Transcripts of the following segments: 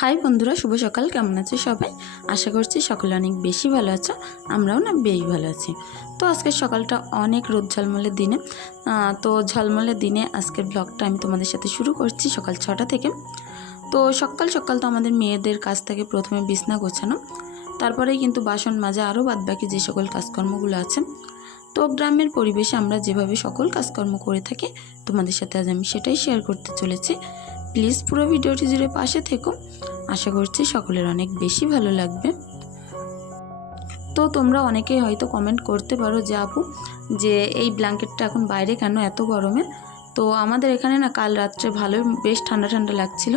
High বন্ধুরা, শুভ সকাল। কেমন আছে সবাই? আশা করছি সকলে অনেক বেশি ভালো আছো। আমরাও না বেশ ভালো আছি। তো আজকের সকালটা অনেক রোদ ঝলমলের দিনে, তো ঝলমলের দিনে আজকের ব্লগটা আমি তোমাদের সাথে শুরু করছি সকাল 6টা থেকে। তো সকাল সকাল তো আমাদের মেয়েদের কাজ থেকে প্রথমে বিছনা গোছানো, তারপরেই কিন্তু বাসন মাজা, আরও বাদবাকি যে সকল কাজকর্মগুলো আছে। তো গ্রামের পরিবেশে আমরা যেভাবে সকল কাজকর্ম করে থাকি, তোমাদের সাথে আজ আমি সেটাই শেয়ার করতে চলেছি। প্লিজ পুরো ভিডিওটি জুড়ে পাশে থেকো। আশা করছি সকলের অনেক বেশি ভালো লাগবে। তো তোমরা অনেকেই হয়তো কমেন্ট করতে পারো যে আপু, যে এই ব্ল্যাঙ্কেটটা এখন বাইরে কেন এত গরমে? তো আমাদের এখানে না কাল রাত্রে ভালোই বেশ ঠান্ডা ঠান্ডা লাগছিল,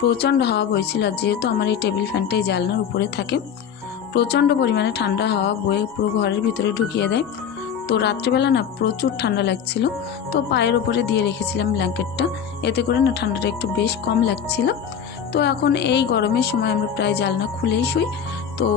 প্রচণ্ড হাওয়া বইছিল। আর যেহেতু আমার এই টেবিল ফ্যানটাই জানলার উপরে থাকে, প্রচণ্ড পরিমাণে ঠান্ডা হাওয়া বয়ে পুরো ঘরের ভিতরে ঢুকিয়ে দেয়। তো রাত্রিবেলা না প্রচুর ঠান্ডা লাগছিল, তো পায়ের ওপরে দিয়ে রেখেছিলাম ব্ল্যাঙ্কেটটা, এতে করে না ঠান্ডাটা একটু বেশ কম লাগছিল। তো এখন এই গরমের সময় আমরা প্রায় জানলা খুলেই শুই। তো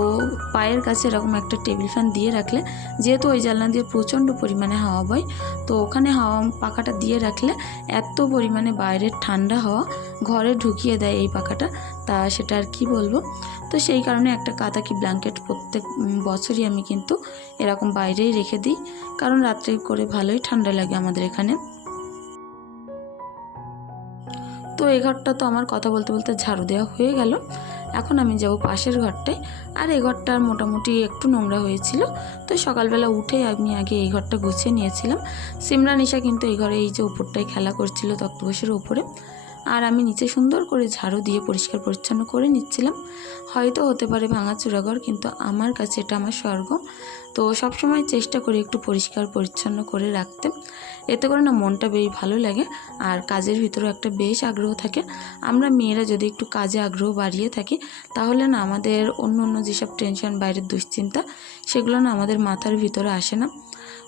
পায়ের কাছে এরকম একটা টেবিল ফ্যান দিয়ে রাখলে, যেহেতু ওই জানলা দিয়ে প্রচণ্ড পরিমাণে হাওয়া বয়, তো ওখানে হাওয়া পাখাটা দিয়ে রাখলে এত পরিমাণে বাইরের ঠান্ডা হাওয়া ঘরে ঢুকিয়ে দেয় এই পাখাটা, তা সেটা আর কি বলবো। তো সেই কারণে একটা কাতাকি ব্ল্যাঙ্কেট প্রত্যেক বছরই আমি কিন্তু এরকম বাইরেই রেখে দিই, কারণ রাত্রে করে ভালোই ঠান্ডা লাগে আমাদের এখানে। তো এই ঘরটা তো আমার কথা বলতে বলতে ঝাড়ু দেওয়া হয়ে গেল। এখন আমি যাব পাশের ঘরটায়। আর এই ঘরটা মোটামুটি একটু নোংরা হয়েছিল, তো সকালবেলা উঠেই আমি আগে এই ঘরটা গুছিয়ে নিয়েছিলাম। সিমরা নিশা কিন্তু এই ঘরে এই যে উপরটায় খেলা করছিল তক্তপোষের উপরে, আর আমি নিচে সুন্দর করে ঝাড়ু দিয়ে পরিষ্কার পরিচ্ছন্ন করে নিচ্ছিলাম। হয়তো হতে পারে ভাঙাচোরা ঘর, কিন্তু আমার কাছে এটা আমার স্বর্গ। তো সবসময় চেষ্টা করি একটু পরিষ্কার পরিচ্ছন্ন করে রাখতে, এতে করে না মনটা বেশ ভালো লাগে, আর কাজের ভিতরেও একটা বেশ আগ্রহ থাকে। আমরা মেয়েরা যদি একটু কাজে আগ্রহ বাড়িয়ে থাকি, তাহলে না আমাদের অন্য অন্য যেসব টেনশন, বাইরের দুশ্চিন্তা, সেগুলো না আমাদের মাথার ভিতরে আসে না।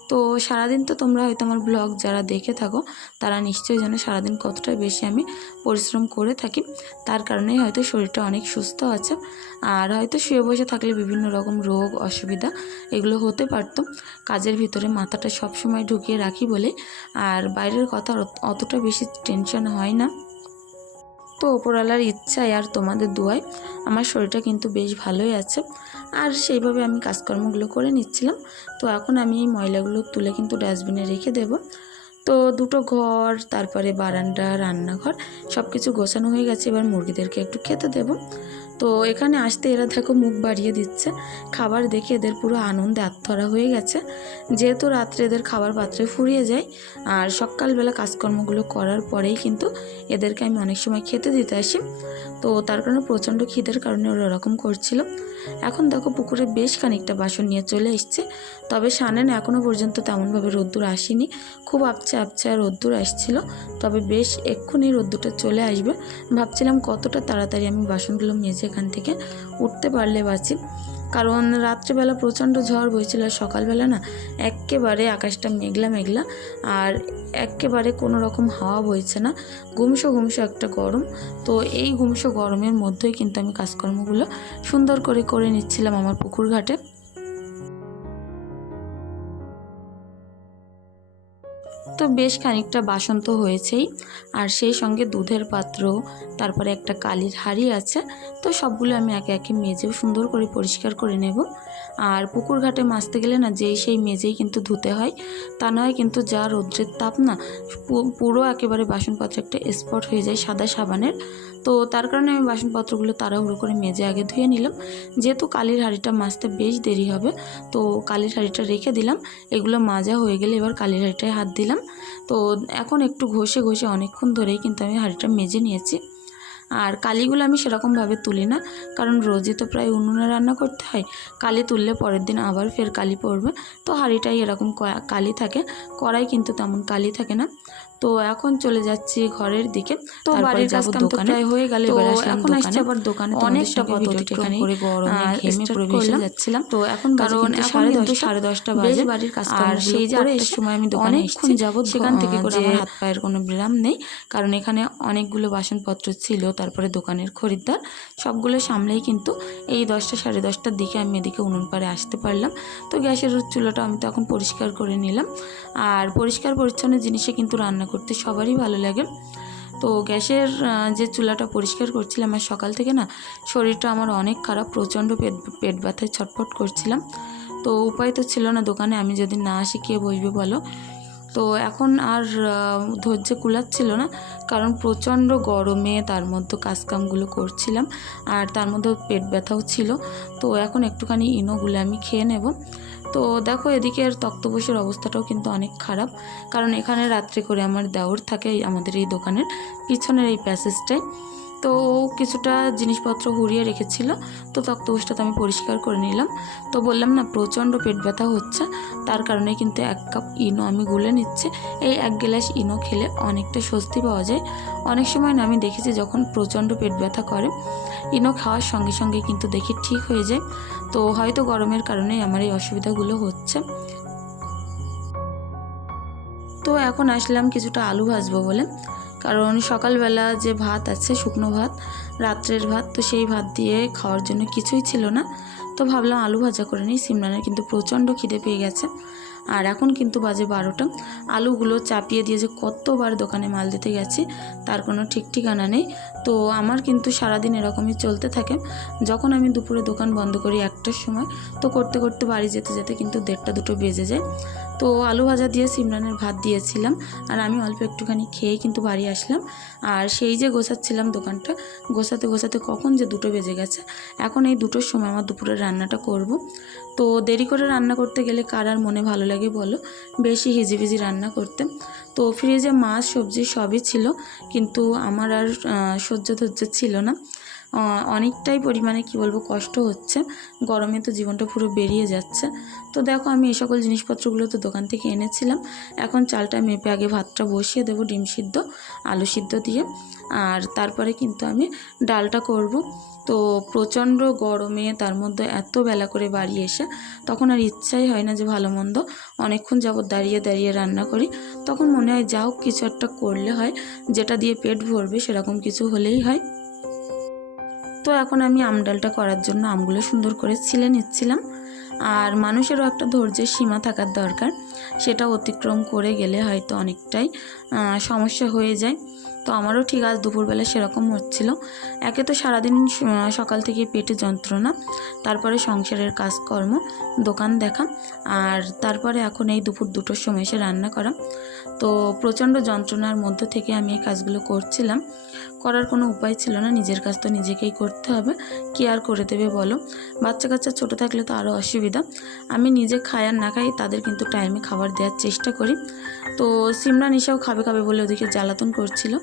তো সারাদিন তো তোমরা হয়তো আমার ব্লগ যারা দেখে থাকো, তারা নিশ্চয়ই জানো সারাদিন কতটা বেশি আমি পরিশ্রম করে থাকি। তার কারণেই হয়তো শরীরটা অনেক সুস্থ আছে, আর হয়তো শুয়ে বসে থাকলে বিভিন্ন রকম রোগ অসুবিধা এগুলো হতে পারতো। কাজের ভিতরে মাথাটা সবসময় ঢুকিয়ে রাখি বলে, আর বাইরের কথা অতটা বেশি টেনশন হয় না। তো ওপরওয়ালার ইচ্ছায় আর তোমাদের দোয়ায় আমার শরীরটা কিন্তু বেশ ভালোই আছে, আর সেইভাবে আমি কাজকর্মগুলো করে নিচ্ছিলাম। তো এখন আমি এই ময়লাগুলো তুলে কিন্তু ডাস্টবিনে রেখে দেব। তো দুটো ঘর, তারপরে বারান্দা, রান্নাঘর সব কিছু গোছানো হয়ে গেছে। এবার মুরগিদেরকে একটু খেতে দেব। তো এখানে আসতে এরা দেখো মুখ বাড়িয়ে দিচ্ছে, খাবার দেখে এদের পুরো আনন্দে আত্মহারা হয়ে গেছে। যেহেতু রাত্রে এদের খাবার পাত্রে ফুরিয়ে যায়, আর সকালবেলা কাজকর্মগুলো করার পরেই কিন্তু এদেরকে আমি অনেক সময় খেতে দিতে আসি। তো তার কারণে প্রচণ্ড খিদের কারণে ওরা ওরকম করছিল। এখন দেখো পুকুরে বেশ খানিকটা বাসন নিয়ে চলে এসছে, তবে সানেন এখনও পর্যন্ত তেমনভাবে রোদ্দুর আসেনি। খুব আপচা আপচা রোদ্দুর আসছিল, তবে বেশ এক্ষুনি রোদ্দুরটা চলে আসবে। ভাবছিলাম কতটা তাড়াতাড়ি আমি বাসনগুলো মেজে এখান থেকে উঠতে পারলে বাঁচি, কারণ রাত্রেবেলা প্রচণ্ড ঝড় বইছিল, আর সকালবেলা না একেবারে আকাশটা মেঘলা মেঘলা, আর একেবারে কোনো রকম হাওয়া বইছে না, গুমসো গুমসো একটা গরম। তো এই গুমসো গরমের মধ্যেই কিন্তু আমি কাজকর্মগুলো সুন্দর করে করে নিচ্ছিলাম আমার পুকুর ঘাটে। তো বেশ খানিকটা বাসন তো হয়েছেই, আর সেই সঙ্গে দুধের পাত্র, তারপরে একটা কালির হাঁড়ি আছে। তো সবগুলো আমি একে একে মেজে সুন্দর করে পরিষ্কার করে নেব। আর পুকুর ঘাটে মাজতে গেলে না যেই সেই মেজেই কিন্তু ধুতে হয়, তা নয় কিন্তু যা রৌদ্রের তাপ না, পুরো একেবারে বাসনপত্র একটা স্পট হয়ে যায় সাদা সাবানের। তো তার কারণে আমি বাসনপত্রগুলো তাড়াহুড়ো করে মেজে আগে ধুয়ে নিলাম। যেহেতু কালির হাঁড়িটা মাজতে বেশ দেরি হবে, তো কালির হাঁড়িটা রেখে দিলাম। এগুলো মাজা হয়ে গেলে এবার কালির হাঁড়িটায় হাত দিলাম। তো এখন একটু ঘষে ঘষে অনেকক্ষণ ধরেই কিন্তু আমি হাঁড়িটা মেজে নিয়েছি। আর কালিগুলো আমি সেরকমভাবে তুলি না, কারণ রোজই তো প্রায় উনুনে রান্না করতে হয়। কালি তুললে পরের দিন আবার ফের কালি পড়বে, তো হাঁড়িটাই এরকম কালি থাকে, কড়াই কিন্তু তেমন কালি থাকে না। তো এখন চলে যাচ্ছি ঘরের দিকে। তো বাড়ির কাজ কাম তো প্রায় হয়ে গেল, এবার এখন আসছে আবার দোকানে। অনেকটা পথ অতিক্রম করে গরমে ঘেমে পুরো ভেসে যাচ্ছিলাম। তো এখন কারণ এখন কিন্তু 10:30 বাজে, বাড়ির কাজ, আর সেই যে 8টার সময় আমি দোকানে অনেকক্ষণ যাবত সেখান থেকে করে আমার হাত পায়ের কোনো বিরাম নেই, কারণ এখানে অনেকগুলো বাসনপত্র ছিল, তারপরে দোকানের খরিদ্দার সবগুলো সামলেই কিন্তু এই 10টা 10:30টার দিকে আমি এদিকে উনুন পাড়ে আসতে পারলাম। তো গ্যাসের চুলাটা আমি তো এখন পরিষ্কার করে নিলাম, আর পরিষ্কার পরিচ্ছন্ন জিনিসে কিন্তু রান্না করতে সবারই ভালো লাগে। তো গ্যাসের যে চুলাটা পরিষ্কার করছিলাম আর সকাল থেকে না শরীরটা আমার অনেক খারাপ, প্রচণ্ড পেট ব্যথায় ছটফট করছিলাম। তো উপায় তো ছিল না, দোকানে আমি যদি না আসি কে বসবে বলো। তো এখন আর ধৈর্য কুলাচ্ছিল না, কারণ প্রচণ্ড গরমে তার মধ্যে কাজকামগুলো করছিলাম আর তার মধ্যে পেট ব্যথাও ছিল। তো এখন একটুখানি ইনোগুলো আমি খেয়ে নেব। তো দেখো এদিকের তক্তপোষের অবস্থাটাও কিন্তু অনেক খারাপ, কারণ এখানে রাত্রে করে আমার দেওর থাকে আমাদের এই দোকানের পিছনের এই প্যাসেজটায়। তো কিছুটা জিনিসপত্র হুড়িয়ে রেখেছিল, তো তক্তপোষটা তো আমি পরিষ্কার করে নিলাম। তো বললাম না প্রচণ্ড পেট ব্যথা হচ্ছে, তার কারণে কিন্তু 1 কাপ ইনো আমি গুলে নিচ্ছি। এই 1 গ্লাস ইনো খেলে অনেকটা স্বস্তি পাওয়া যায়। অনেক সময় না আমি দেখেছি যখন প্রচণ্ড পেট ব্যথা করে ইনো খাওয়ার সঙ্গে সঙ্গে কিন্তু দেখি ঠিক হয়ে যায়। তো হয়তো গরমের কারণেই আমার এই অসুবিধাগুলো হচ্ছে। তো এখন আসলাম কিছুটা আলু ভাজবো বলে, কারণ সকালবেলা যে ভাত আছে শুকনো ভাত, রাত্রের ভাত, তো সেই ভাত দিয়ে খাওয়ার জন্য কিছুই ছিল না। তো ভাবলাম আলু ভাজা করে নিই। সিমরানের কিন্তু প্রচণ্ড খিদে পেয়ে গেছে। আর এখন কিন্তু বাজে 12টা। আলুগুলো চাপিয়ে দিয়ে যে কতবার দোকানে মাল দিতে গেছি তার কোনো ঠিক ঠিকানা নেই। তো আমার কিন্তু সারাদিন এরকমই চলতে থাকে। যখন আমি দুপুরে দোকান বন্ধ করি 1টার সময়, তো করতে করতে বাড়ি যেতে যেতে কিন্তু 1:30 2টো বেজে যায়। তো আলু ভাজা দিয়ে সিমরানের ভাত দিয়েছিলাম আর আমি অল্প একটুখানি খেয়ে কিন্তু বাড়ি আসলাম। আর সেই যে গোছাচ্ছিলাম দোকানটা, গোছাতে গোছাতে কখন যে 2টো বেজে গেছে। এখন এই 2টোর সময় আমার দুপুরের রান্নাটা করব। তো দেরি করে রান্না করতে গেলে কার আর মনে ভালো লাগে বলো, বেশি হিজিবিজি রান্না করতে। তো ফ্রিজে মাছ সবজি সবই ছিল, কিন্তু আমার আর সহ্য ধৈর্য ছিল না। অনেকটাই পরিমাণে কি বলবো কষ্ট হচ্ছে, গরমে তো জীবনটা পুরো বেরিয়ে যাচ্ছে। তো দেখো আমি এই সকল জিনিসপত্রগুলো তো দোকান থেকে এনেছিলাম। এখন চালটা মেপে আগে ভাতটা বসিয়ে দেবো ডিম সিদ্ধ আলু সিদ্ধ দিয়ে, আর তারপরে কিন্তু আমি ডালটা করব। তো প্রচণ্ড গরমে তার মধ্যে এত বেলা করে বাড়ি এসে তখন আর ইচ্ছাই হয় না যে ভালো মন্দ অনেকক্ষণ যাবত দাঁড়িয়ে দাঁড়িয়ে রান্না করি। তখন মনে হয় যাও কিছু একটা করলে হয়, যেটা দিয়ে পেট ভরবে সেরকম কিছু হলেই হয়। তো এখন আমি আম ডালটা করার জন্য আমগুলো সুন্দর করে ছিলে নিচ্ছিলাম। আর মানুষেরও একটা ধৈর্যের সীমা থাকার দরকার, সেটা অতিক্রম করে গেলে হয়তো অনেকটাই সমস্যা হয়ে যায়। তো আমারও ঠিক আজ দুপুরবেলা সেরকম হচ্ছিল। একে তো সারাদিন সকাল থেকে পেটে যন্ত্রণা, তারপরে সংসারের কাজকর্ম, দোকান দেখা, আর তারপরে এখন এই দুপুর 2টোর সময় এসে রান্না করা। তো প্রচণ্ড যন্ত্রণার মধ্যে থেকে আমি এই কাজগুলো করছিলাম। করার কোনো উপায় ছিল না, নিজের কাজ তো নিজেকেই করতে হবে, কে আর করে দেবে বলো। বাচ্চা কাচ্চা ছোটো থাকলে তো আরও অসুবিধা। আমি নিজে খাই আর না খাই তাদের কিন্তু টাইমে খাবার দেওয়ার চেষ্টা করি। তো সিমরান এসেও খাবে খাবে বলে ওদিকে জ্বালাতন করছিল।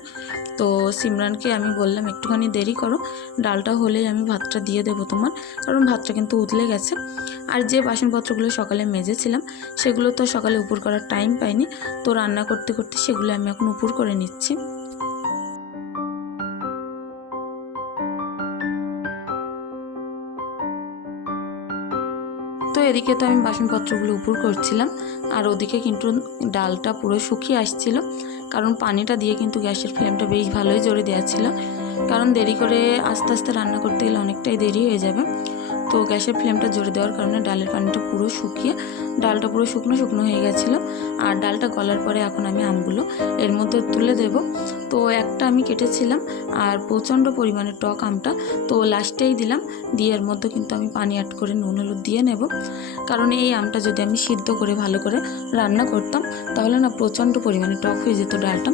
তো সিমরানকে আমি বললাম একটুখানি দেরি করো, ডালটা হলেই আমি ভাতটা দিয়ে দেবো তোমার, কারণ ভাতটা কিন্তু উতলে গেছে। আর যে বাসনপত্রগুলো সকালে মেজেছিলাম সেগুলো তো সকালে উপর করার টাইম পাইনি, তো রান্না করতে করতে সেগুলো আমি এখন উপর করে নিচ্ছি। তো এদিকে তো আমি বাসনপত্রগুলো উপর করছিলাম, আর ওদিকে কিন্তু ডালটা পুরো শুকিয়ে আসছিল, কারণ পানিটা দিয়ে কিন্তু গ্যাসের ফ্লেমটা বেশ ভালোই জোরে দেওয়া ছিল, কারণ দেরি করে আস্তে আস্তে রান্না করতে গেলে অনেকটাই দেরি হয়ে যাবে। তো গ্যাসের ফ্লেমটা জোরে দেওয়ার কারণে ডালের পানিটা পুরো শুকিয়ে ডালটা পুরো শুকনো শুকনো হয়ে গেছিলো। আর ডালটা গলার পরে এখন আমি আমগুলো এর মধ্যে তুলে দেব। তো একটা আমি কেটেছিলাম আর প্রচণ্ড পরিমাণে টক আমটা, তো লাস্টেই দিলাম, দিয়ে এর মধ্যে কিন্তু আমি পানি অ্যাড করে নুন হলুদ দিয়ে নেব, কারণ এই আমটা যদি আমি সিদ্ধ করে ভালো করে রান্না করতাম তাহলে না প্রচণ্ড পরিমাণে টক হয়ে যেত ডালটা,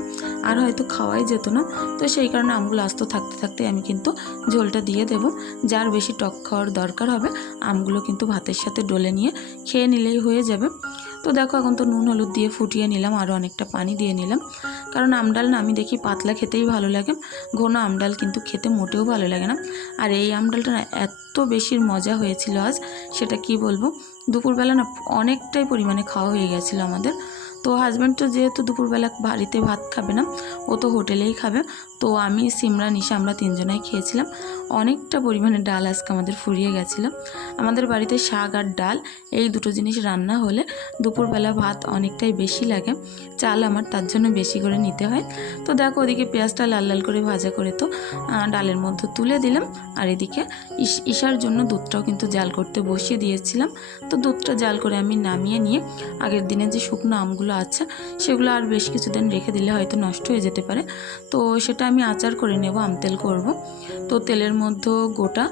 আর হয়তো খাওয়াই যেত না। তো সেই কারণে আমগুলো আস্ত থাকতে থাকতে আমি কিন্তু ঝোলটা দিয়ে দেব। যার বেশি টক খাওয়ার দরকার হবে আমগুলো কিন্তু ভাতের সাথে ডলে নিয়ে খেয়ে নিলেই হয়ে যাবে। তো দেখো এখন তো নুন হলুদ দিয়ে ফুটিয়ে নিলাম, আরও অনেকটা পানি দিয়ে নিলাম, কারণ আমডাল না আমি দেখি পাতলা খেতেই ভালো লাগে, ঘন আমডাল কিন্তু খেতে মোটেও ভালো লাগে না। আর এই আমডালটা না এত বেশি মজা হয়েছিল আজ, সেটা কি বলবো। দুপুরবেলা না অনেকটাই পরিমাণে খাওয়া হয়ে গেছিলো আমাদের। তো হাজব্যান্ড তো যেহেতু দুপুরবেলা বাড়িতে ভাত খাবে না, ও তো হোটেলেই খাবে, তো আমি সিমরান ঈশা আমরা তিনজনাই খেয়েছিলাম। অনেকটা পরিমাণে ডাল আজকে আমাদের ফুরিয়ে গেছিলো। আমাদের বাড়িতে শাক আর ডাল এই দুটো জিনিস রান্না হলে দুপুরবেলা ভাত অনেকটাই বেশি লাগে। চাল আমার তার জন্য বেশি করে নিতে হয়। তো দেখো ওদিকে পেঁয়াজটা লাল লাল করে ভাজা করে তো ডালের মধ্যে তুলে দিলাম। আর এদিকে ঈশার জন্য দুধটাও কিন্তু জাল করতে বসিয়ে দিয়েছিলাম। তো দুধটা জাল করে আমি নামিয়ে নিয়ে আগের দিনে যে শুকনো আমগুলো আছে সেগুলো আর বেশ কিছুদিন রেখে দিলে হয়তো নষ্ট হয়ে যেতে পারে। তো সেটা আমি আচার করে নেব, আম তেল করব। তো তেলের মধ্যে গোটা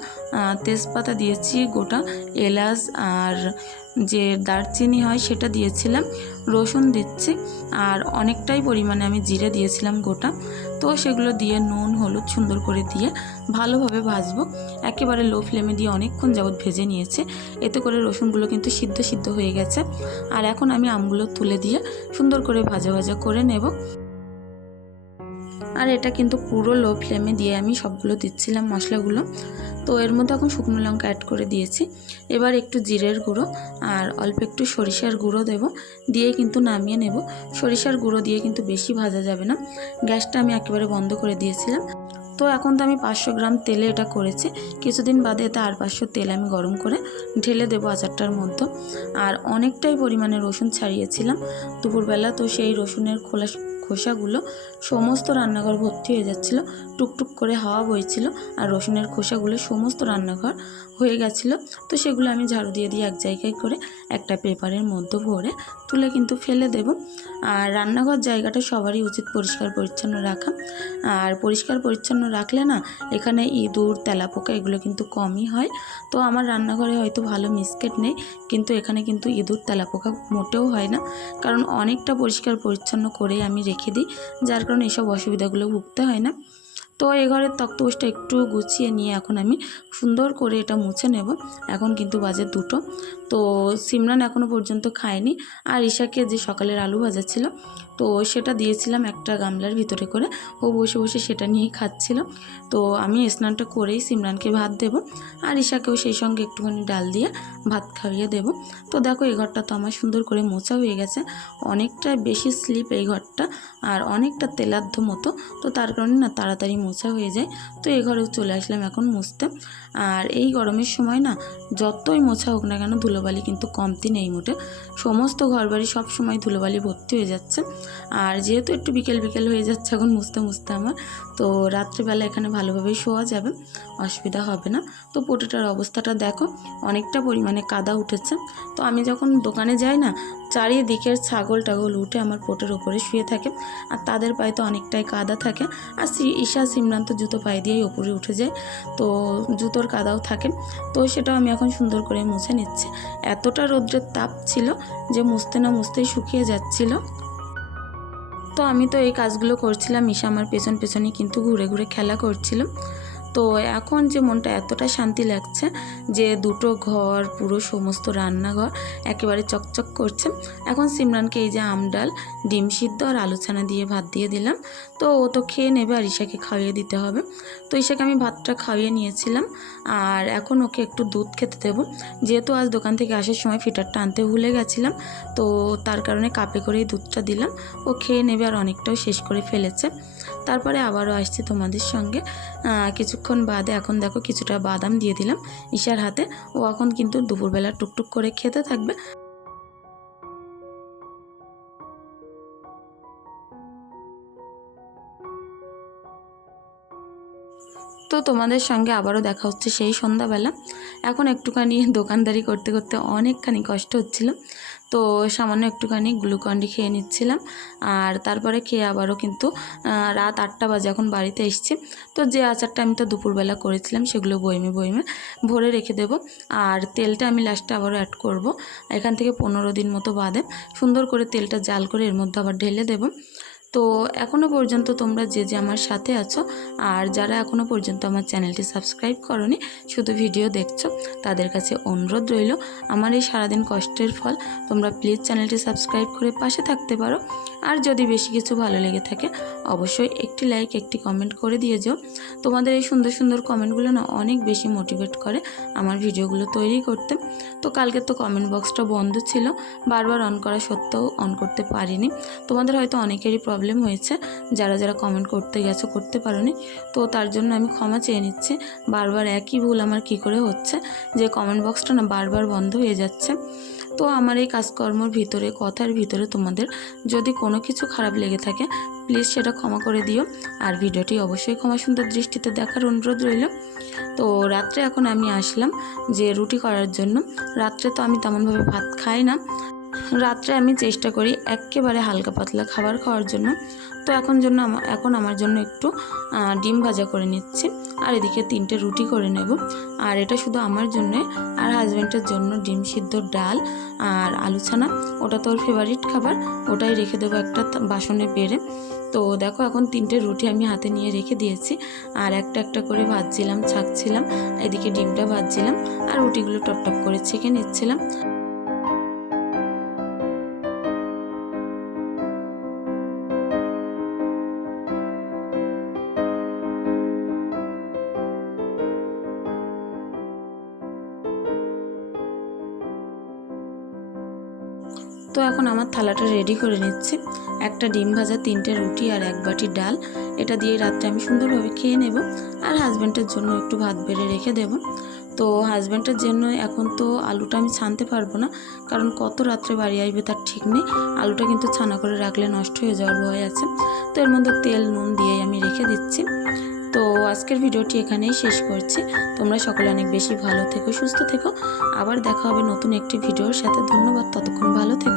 তেজপাতা দিয়েছি, গোটা এলাচ আর যে দারচিনি হয় সেটা দিয়েছিলাম, রসুন দিচ্ছি আর অনেকটাই পরিমাণে আমি জিরে দিয়েছিলাম গোটা। তো সেগুলো দিয়ে নুন হলুদ সুন্দর করে দিয়ে ভালোভাবে ভাজবো। একেবারে লো ফ্লেমে দিয়ে অনেকক্ষণ যাবৎ ভেজে নিয়েছে। এতে করে রসুনগুলো কিন্তু সিদ্ধ সিদ্ধ হয়ে গেছে। আর এখন আমি আমগুলো তুলে দিয়ে সুন্দর করে ভাজা ভাজা করে নেব। আর এটা কিন্তু পুরো লো ফ্লেমে দিয়ে আমি সবগুলো দিচ্ছিলাম মশলাগুলো। তো এর মধ্যে এখন শুকনো লঙ্কা অ্যাড করে দিয়েছি। এবার একটু জিরের গুঁড়ো আর অল্প একটু সরিষার গুঁড়ো দেব, দিয়ে কিন্তু নামিয়ে নেব। সরিষার গুঁড়ো দিয়ে কিন্তু বেশি ভাজা যাবে না। গ্যাসটা আমি একেবারে বন্ধ করে দিয়েছিলাম। তো এখন তো আমি 500 গ্রাম তেলে এটা করেছি। কিছুদিন বাদে এতে আর 500 তেল আমি গরম করে ঢেলে দেবো আচারটার মধ্যে। আর অনেকটাই পরিমাণে রসুন ছাড়িয়েছিলাম দুপুরবেলা। তো সেই রসুনের খোসাগুলো সমস্ত রান্নাঘর ভর্তি হয়ে যাচ্ছিলো, টুকটুক করে হাওয়া বইছিল। আর রসুনের খোসাগুলো সমস্ত রান্নাঘর হয়ে গেছিলো। তো সেগুলো আমি ঝাড়ু দিয়ে দিয়ে এক জায়গায় করে একটা পেপারের মধ্যে ভরে তুলে কিন্তু ফেলে দেব। আর রান্নাঘর জায়গাটা সবারই উচিত পরিষ্কার পরিচ্ছন্ন রাখা। আর পরিষ্কার পরিচ্ছন্ন রাখলে না এখানে ইঁদুর তেলাপোকা এগুলো কিন্তু কমই হয়। তো আমার রান্নাঘরে হয়তো ভালো মিসকেট নেই, কিন্তু এখানে কিন্তু ইঁদুর তেলাপোকা মোটেও হয় না, কারণ অনেকটা পরিষ্কার পরিচ্ছন্ন করেই আমি রেখে দিই, যার কারণে এসব অসুবিধাগুলো ভুগতে হয় না। তো এই ঘরের তক্তপোষটা একটু গুছিয়ে নিয়ে এখন আমি সুন্দর করে এটা মুছে নেব। এখন কিন্তু বাজে 2টো। তো সিমরান এখনও পর্যন্ত খায়নি। আর ঈশাকে যে সকালের আলু ভাজা ছিল তো সেটা দিয়েছিলাম একটা গামলার ভিতরে করে, ও বসে বসে সেটা নিয়েই খাচ্ছিল। তো আমি স্নানটা করেই সিমরানকে ভাত দেব, আর ঈশাকেও সেই সঙ্গে একটুখানি ডাল দিয়ে ভাত খাইয়ে দেব। তো দেখো এই ঘরটা তো আমার সুন্দর করে মোছা হয়ে গেছে। অনেকটা বেশি স্লিপ এই ঘরটা, আর অনেকটা তেলাদ্ধ মতো। তো তার কারণে না তাড়াতাড়ি মোছা হয়ে যায়। তো এই ঘরেও চলে আসলাম এখন মুছতে। আর এই গরমের সময় না যতই মোছা হোক না কেন ধুলোবালি কিন্তু কমতি নেই মোটে। সমস্ত ঘরবাড়ি সব সময় ধুলোবালি ভর্তি হয়ে যাচ্ছে। আর যেহেতু একটু বিকেল বিকেল হয়ে যাচ্ছে এখন মুছতে মুছতে আমার, তো রাত্রিবেলা এখানে ভালোভাবেই শোয়া যাবে, অসুবিধা হবে না। তো পোটোটার অবস্থাটা দেখো, অনেকটা পরিমাণে কাদা উঠেছে। তো আমি যখন দোকানে যাই না, চারিদিকের ছাগল টাগল উঠে আমার পোটের ওপরে শুয়ে থাকে। আর তাদের পায়ে তো অনেকটাই কাদা থাকে। আর ঈশা সিমরান তো জুতো পায়ে দিয়েই ওপরে উঠে যায়, তো জুতোর কাদাও থাকে। তো সেটাও আমি এখন সুন্দর করে মুছে নিচ্ছি। এতটা রৌদ্রের তাপ ছিল যে মুছতে না মুছতেই শুকিয়ে যাচ্ছিল। তো আমি তো এই কাজগুলো করছিলাম, ঈশা আমার পেছন পেছনই কিন্তু ঘুরে ঘুরে খেলা করছিল। তো এখন যে মনটা এতটা শান্তি লাগছে যে 2টো ঘর পুরো সমস্ত রান্নাঘর একেবারে চকচক করছে। এখন সিমরানকে এই যে আম ডাল ডিম সিদ্ধ আর আলু ছানা দিয়ে ভাত দিয়ে দিলাম। তো ও তো খেয়ে নেবে আর ঈশাকে খাইয়ে দিতে হবে। তো ঈশাকে আমি ভাতটা খাইয়ে নিয়েছিলাম। আর এখন ওকে একটু দুধ খেতে দেবো, যেহেতু আজ দোকান থেকে আসার সময় ফিটারটা আনতে ভুলে গেছিলাম। তো তার কারণে কাপে করেই দুধটা দিলাম, ও খেয়ে নেবে আর অনেকটাও শেষ করে ফেলেছে। তারপরে আবারও আসছি তোমাদের সঙ্গে কিছুক্ষণ বাদে। এখন দেখো কিছুটা বাদাম দিয়ে দিলাম ঈশার হাতে, ও এখন কিন্তু দুপুরবেলা টুকটুক করে খেতে থাকবে। তো তোমাদের সঙ্গে আবারও দেখা হচ্ছে সেই সন্ধ্যাবেলা। এখন একটুখানি দোকানদারি করতে করতে অনেকখানি কষ্ট হচ্ছিল। তো সামান্য একটুখানি গ্লুকন্ডি খেয়ে নিচ্ছিলাম। আর তারপরে খেয়ে আবারও কিন্তু রাত 8টা বাজে এখন বাড়িতে এসেছি। তো যে আচারটা আমি তো দুপুরবেলা করেছিলাম সেগুলো বয়মে বয়মে ভরে রেখে দেব। আর তেলটা আমি লাস্টে আবারও অ্যাড করব। এখান থেকে 15 দিন মতো বাদে সুন্দর করে তেলটা জাল করে এর মধ্যে আবার ঢেলে দেব। তো এখনও পর্যন্ত তোমরা যে যে আমার সাথে আছো আর যারা এখনও পর্যন্ত আমার চ্যানেলটি সাবস্ক্রাইব করোনি, শুধু ভিডিও দেখছো, তাদের কাছে অনুরোধ রইল আমার এই সারাদিন কষ্টের ফল তোমরা প্লিজ চ্যানেলটি সাবস্ক্রাইব করে পাশে থাকতে পারো। আর যদি বেশি কিছু ভালো লেগে থাকে অবশ্যই একটি লাইক একটি কমেন্ট করে দিয়ে যাও। তোমাদের এই সুন্দর সুন্দর কমেন্টগুলো না অনেক বেশি মোটিভেট করে আমার ভিডিওগুলো তৈরি করতে। তো কালকে তো কমেন্ট বক্সটা বন্ধ ছিল, বারবার অন করা সত্ত্বেও অন করতে পারিনি। তোমাদের হয়তো অনেকেরই প্রবলেম প্রবলেম হয়েছে, যারা যারা কমেন্ট করতে গেছো করতে পারোনি, তো তার জন্য আমি ক্ষমা চেয়ে নিচ্ছি। বারবার একই ভুল আমার কি করে হচ্ছে যে কমেন্ট বক্সটা না বারবার বন্ধ হয়ে যাচ্ছে। তো আমার এই কাজকর্মের ভিতরে, কথার ভিতরে তোমাদের যদি কোনো কিছু খারাপ লেগে থাকে প্লিজ সেটা ক্ষমা করে দিও। আর ভিডিওটি অবশ্যই ক্ষমা সুন্দর দৃষ্টিতে দেখার অনুরোধ রইল। তো রাত্রে এখন আমি আসলাম যে রুটি করার জন্য। রাত্রে তো আমি তেমনভাবে ভাত খাই না, রাত্রে আমি চেষ্টা করি একেবারে হালকা পাতলা খাবার খাওয়ার জন্য। তো এখন আমার জন্য একটু ডিম ভাজা করে নিচ্ছি, আর এদিকে 3টে রুটি করে নেব। আর এটা শুধু আমার জন্যে, আর হাজব্যান্ডের জন্য ডিম সিদ্ধ, ডাল আর আলু ছানা, ওটা তো ওর ফেভারিট খাবার, ওটাই রেখে দেবো একটা বাসনে বেড়ে। তো দেখো এখন 3টে রুটি আমি হাতে নিয়ে রেখে দিয়েছি, আর একটা একটা করে ভাজছিলাম, ছাকছিলাম, এদিকে ডিমটা ভাজছিলাম, আর রুটিগুলো টপ করে ছেঁকে নিচ্ছিলাম। তো এখন আমার থালাটা রেডি করে নিচ্ছি। একটা ডিম ভাজা, 3টে রুটি আর 1 বাটি ডাল, এটা দিয়ে রাত্রে আমি সুন্দরভাবে খেয়ে নেব। আর হাজব্যান্ডের জন্য একটু ভাত বেড়ে রেখে দেব। তো হাজব্যান্ডের জন্য এখন তো আলুটা আমি ছানতে পারবো না, কারণ কত রাত্রে বাড়ি আসবে তার ঠিক নেই। আলুটা কিন্তু ছানা করে রাখলে নষ্ট হয়ে যাওয়ার ভয় আছে। তো এর মধ্যে তেল নুন দিয়েই আমি রেখে দিচ্ছি। তো আজকের ভিডিওটি এখানেই শেষ করছি। তোমরা সকলে অনেক বেশি ভালো থেকো, সুস্থ থেকো। আবার দেখা হবে নতুন একটি ভিডিওর সাথে। ধন্যবাদ, ততক্ষণ ভালো থেকো।